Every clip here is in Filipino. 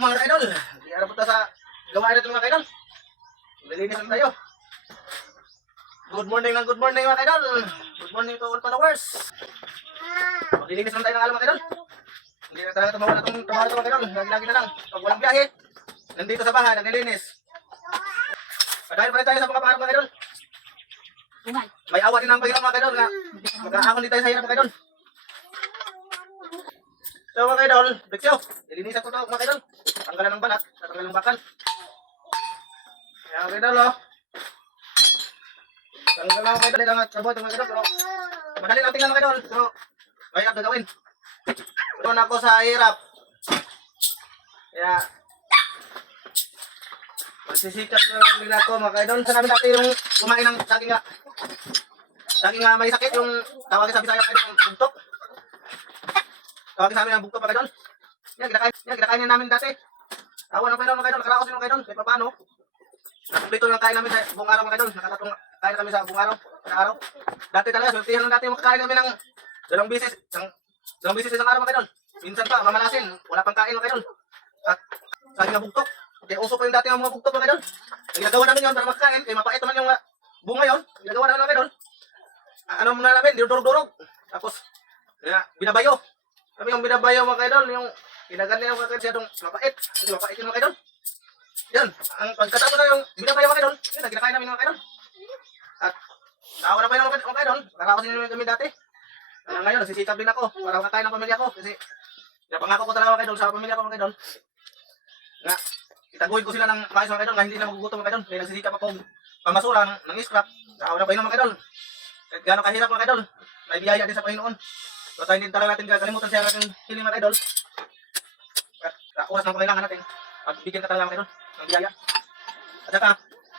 Mga kaidol, hindi na punta sa gawain natin mga kaidol. Lilinis lang tayo. Good morning mga kaidol. Good morning to all followers. Lilinis lang tayo ng alam mga kaidol. Hindi na talaga tumawala itong trabaho ito mga kaidol. Lagi-lagi na lang. Pag walang biyahe, nandito sa bahay, naglilinis. Dahil pa rin tayo sa mga pangarap mga kaidol. May awa din ang Panginoon mga kaidol nga mag-aakon din tayo sa hirap mga kaidol. So mga kaidol, Bexyo, ilinisan ko ito mga kaidol. Tanggalan ng balat, tatanggalan ng bakal. Kaya mga kaidol oh. Tanggalan mga kaidol, ang trabaho ito mga kaidol. Pero madali lang tingnan mga kaidol. Pero mahirap na gawin. Doon ako sa hirap. Kaya magsisikat na nila ako mga kaidol. Sa namin dati yung kumain ng saging nga may sakit yung tawagin sa Bisaya yung bugtok. Tawagin sa amin ang bugtok mga kaidol. Yan kinakain namin dati. Tawa ng kaidol mga kaidol. Nakaraos yung mga kaidol. Kahit pa paano. Nakumplito yung kain namin sa buong araw mga kaidol. Nakatatlong kain kami sa buong araw. Sa araw. Dati talaga. Sweltihan lang dati yung makakain kami ng dalawang bisis. Dalawang bisis isang araw mga kaidol. Minsan pa mamalasin. Wala pang kain mga kaidol. At saging nga bugtok. Kaya uso pa yung dati ng mga bugtok mga kaidol. Ginagawa namin yun para makakain. Kaya mapait naman yung bunga yun. Ginagawa namin mga kaidol. Ano muna namin, durog-durog. Tapos, binabayo. Kami yung binabayo mga kaidol. Yung ginagan niya mga kaidol. Siyadong mapait. Hindi mapait yun mga kaidol. Yan. Ang pagkatapos na yung binabayo mga kaidol. Yun, ginakain namin mga kaidol. At, naawa na pa yun mga kaidol. Nakakasin namin kami dati. Ngayon, nasisikap din ako. Para makakain ng pamilya ko. Kasi, napangako ko talaga mga kaidol sa pamilya ko mga kaidol. Nga, itaguhin ko sila ng maayos mga kaidol na hindi na magugutom mga kaidol. Kaya nagsisikap ako pamasura ng scrap. Naawa na pa yun mga kaidol. Kahit gano'ng kahirap mga kaidol. May biyaya din sa Panginoon. So tayo hindi talaga natin kakalimutan siya natin hiling mga kaidol. At oras ng pangailangan natin. Pagbigyan ka talaga mga kaidol ng biyaya. At saka,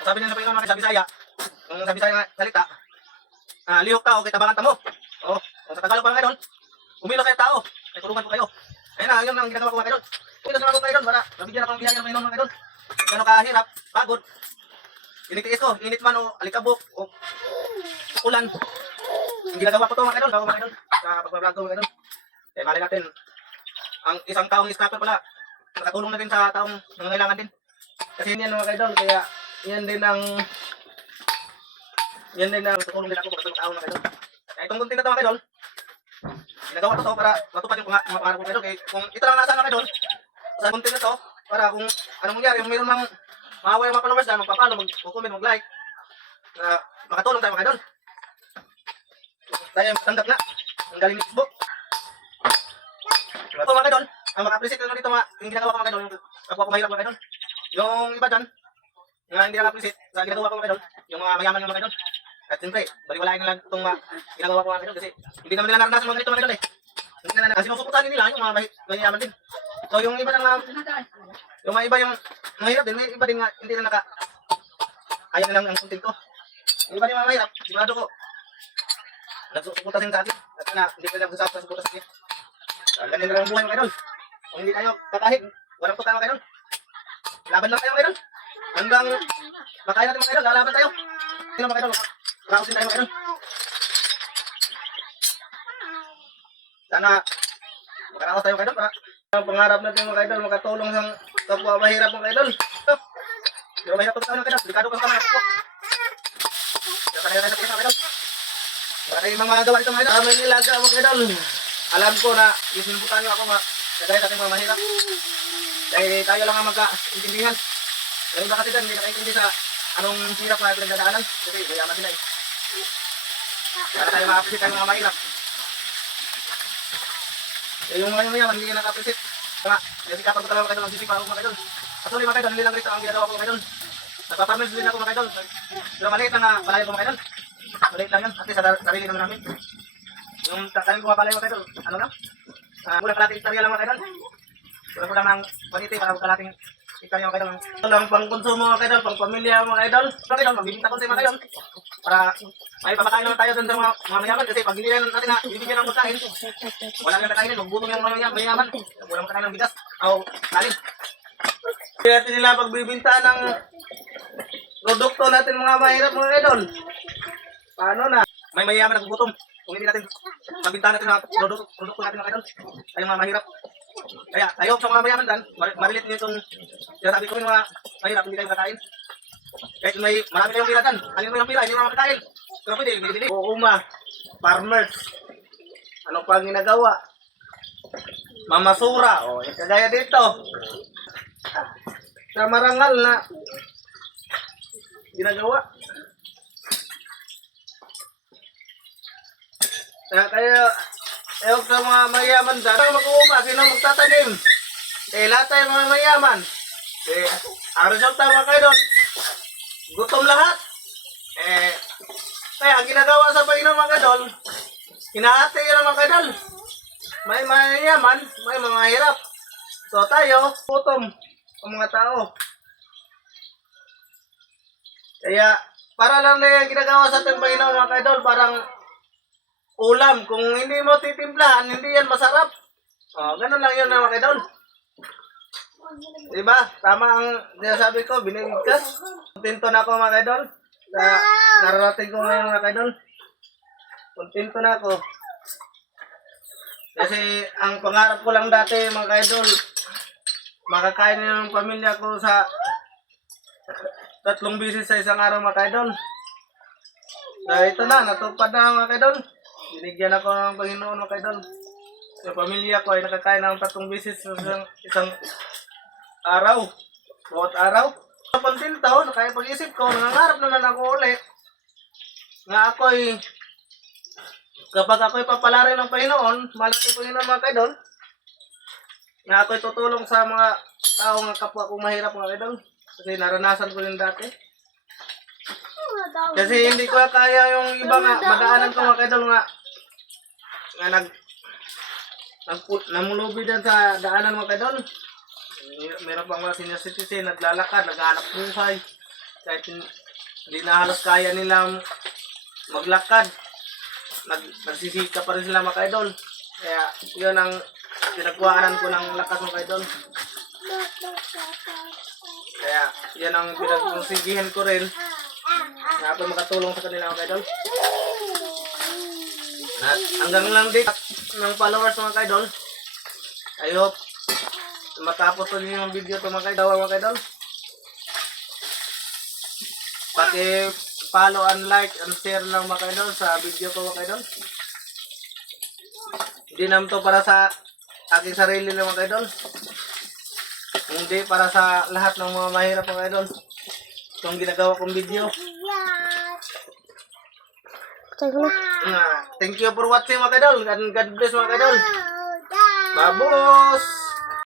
sabi niya sa Panginoon mga sa Bisaya, kung sa Bisaya nga salita, lihok tao, kitabangan tamo. O, kung sa Tagalog mga kaidol, umilo kayo tao, ay tulungan ko kayo. Ayun na, yun ang ginagawa ko mga kaidol. Umilos na ako mga kaidol para mabigyan ako ng biyaya ng Panginoon mga kaidol. Gano'ng kahirap, pagod. Initiis ko, init man o alikabok o ulan. Ginagawa ko ito mga kaidol, mga kaidol. Sa pagbablog ko mga kaidol. Eh, mali natin, ang isang taong scrapper pala, nakatulong na din sa taong nangangailangan din. Kasi yan mga kaidol, kaya yan din ang tutulong din ako para sa taong mga kaidol. Kaya itong kunting na ito mga kaidol, ginagawa ko ito para matupad yung mga pangarap ko kaidol. Kaya kung ito lang nasa mga kaidol, sa kunting na ito, para kung anong mangyari, yung mayroon mang maawa yung mga followers dyan, magpapalo, mag-comment, mag-like, na makatulong tayo mga kaidol. Tayo matandap na. Ang galing ni Facebook. Ito mga kaidol, ang maka-appreciate ko dito yung ginagawa ko mga kaidol, yung kapwa ko mahirap mga kaidol. Yung iba dyan, nga hindi naka-appreciate sa ginagawa ko mga kaidol, yung mga mayaman yung mga kaidol. At siyempre, baliwalain nila itong ginagawa ko mga kaidol kasi hindi naman nila naranasan mga ganito mga kaidol eh. Hindi na kasi sinusuportahan nila yung mga mayaman din. So yung iba na yung mga iba yung mahirap din, may iba din nga hindi na ayaw nilang ang content ko. Yung iba din mga mahirap, sigurado ko nagsusuporta din sa akin. At na, hindi ko lang sa suporta sa akin. Ganyan na lang ang buhay mga kaidol. Kung hindi tayo kakahig, walang puta mga kaidol. Laban lang tayo mga kaidol. Hanggang makain natin mga kaidol, lalaban tayo. Sino mga kaidol? Rausin tayo mga kaidol. Sana makaraos tayo mga kaidol para ang pangarap natin mga kaidol, makatulong sa kapwa mahirap mga kaidol. Pero mahirap ito mga kaidol, delikado pa sa mga kapwa. Kaya tayo tayo sa mga kaidol. Para yung mga gawa ito mga kaidol, may nilaga mga kaidol. Alam ko na isinimputan nyo ako kagaya natin mga mahirap. Dahil tayo lang ang magkaintindihan. Yung iba kasi dyan, hindi nakaintindi sa anong hirap na pinagdadaanan. Kasi gayaman sila eh. Para tayo maka-appreciate tayo mga mahirap. Yung mga mayaman, hindi naka-appreciate. Kaya, nasikapan ko talaga mga kaidol, nagsisipa ako mga kaidol. Patuloy mga kaidol, hindi lang rito ang ginagawa ko mga kaidol. Nagpaparmens din ako mga kaidol. Pero maliit lang na palayo ko mga kaidol. Maliit lang yan, at least sa sarili naman namin. Yung tanim ko mga palayo mga kaidol, ano lang? Kulang kalating istorya lang mga kaidol. Kulang ng paniti para kalating istorya mga kaidol. Ito lang pang konsumo mga kaidol, pang pamilya mga kaidol. Mga kaidol, magbibinta ko sa mga kaidol. Para may papakain naman tayo dun sa mga mayaman. Kasi pag hindi natin na bibigyan ng pagkain, wala nang kakainin, magbutom yung mga mayaman. Walang kakain ng bigas o kanin. Kaya natin nila pagbibinta ng produkto natin mga mahirap mga kaidol. Paano na? May mayaman nagbutom. Kung hindi natin mabinta natin ang produkto natin mga kaidol, tayo mga mahirap. Kaya ayaw sa mga mayaman dan, marilit niyo itong sinasabi ko yung mga mahirap, hindi kayo makakain. Kahit may marami kayong pira dan, alin mo yung pira, hindi mo makakain. Pero pwede, bili-bili. Oo ma, farmers. Ano pa ang ginagawa? Mamasura, o kagaya dito. Sa marangal na ginagawa. Kaya ewan sa mga mayaman dyan. Ang mag-uuma, sino magtatanim? Lahat tayo mga mayaman. Ang resulta mga kayo doon, gutom lahat. Kaya ang ginagawa sa Panginoon mga kadol, hinahati yun ang mga kadol. May mayaman, may mga mahirap. So tayo, gutom ang mga tao. Kaya para lang na yung ginagawa sa ating Panginoon mga kadol, parang ulam. Kung hindi mo titimplahan, hindi yan masarap. Ganun lang yun mga kadol. Diba? Tama ang sinasabi ko, binigkas. Kontento na ako mga kadol. Sa nararating ko ngayon mga kadol. Kontento na ako. Kasi ang pangarap ko lang dati mga kadol, makakain ng pamilya ko sa 3 beses sa isang araw mga kadol. So ito na, natupad na mga kadol. Binigyan ako ng Panginoon mga kadol. Yung pamilya ko ay nakakain ng 3 beses sa isang araw. Bawat araw. Kontento, kaya pag-isip ko, nangangarap naman ako ulit. Nga ako'y, kapag ako'y papalarin ng Panginoon, malaki Panginoon mga kadol, nga ako'y tutulong sa mga tao nga kapwa kong mahirap mga kadol. Kasi naranasan ko yun dati. Kasi hindi ko kaya yung iba nga, madaanan ko mga kadol nga namulubi din sa daanan mga kadol. Meron pang mga senior citizen, naglalakad, naghahanap buhay. Kahit hindi na halos kaya nilang maglakad, nagsisika pa rin sila mga idol. Kaya yun ang pinagkuhanan ko ng lakas mga idol. Kaya yan ang pinagpusigihan ko rin na ako makatulong sa kanila mga idol. At hanggang lang dito ng followers mga idol. I hope matapos ko din yung video ito mga idol. Paki-follow and like and share lang mga idol sa video ko mga idol. Hindi naman to para sa aking sarili lang mga idol. Hindi para sa lahat ng mga mahirap mga idol. Itong ginagawa kong video. Thank you for watching mga idol. And God bless mga idol. Babos!